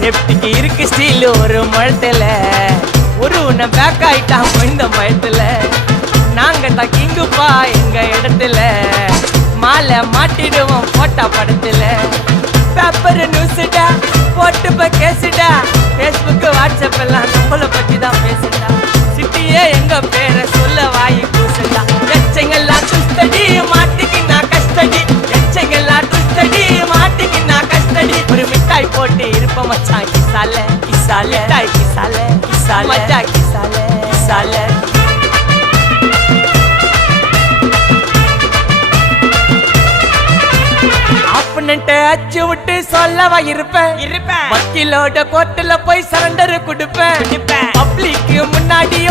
சேஃப்டிக்கு இருக்கு ஸ்டீல் ஒரு முழத்துல ஒரு உன்னை பேக் ஆயிட்டான் இந்த பயத்துல நாங்க தான் கிங்குப்பா எங்க இடத்துல மாலை மாட்டிடுவோம் போட்டா படத்துல பேப்பர் நியூஸ்டா போட்டு கேசுடா ஃபேஸ்புக் வாட்ஸ்அப் எல்லாம் நம்மளை பத்தி தான் பேசுடா சிட்டியே எங்க பேரை சொல்ல வாய் கூசுடா எச்சங்கெல்லாம் துஸ்தடி மாட்டிக்கினா கஸ்டடி எச்சங்கெல்லாம் துஸ்தடி மாட்டிக்கினா கஸ்டடி ஒரு மிட்டாய் போட்டு இருப்ப மச்சான் கிசால கிசால மிட்டாய் கிசால கிசால மச்சா கிசால கிசால அச்சு விட்டு சொல்லவா இருப்பேன் வக்கீலோட கோர்ட்டுல போய் சரண்டர் கொடுப்பேன் பப்ளிக்கு முன்னாடி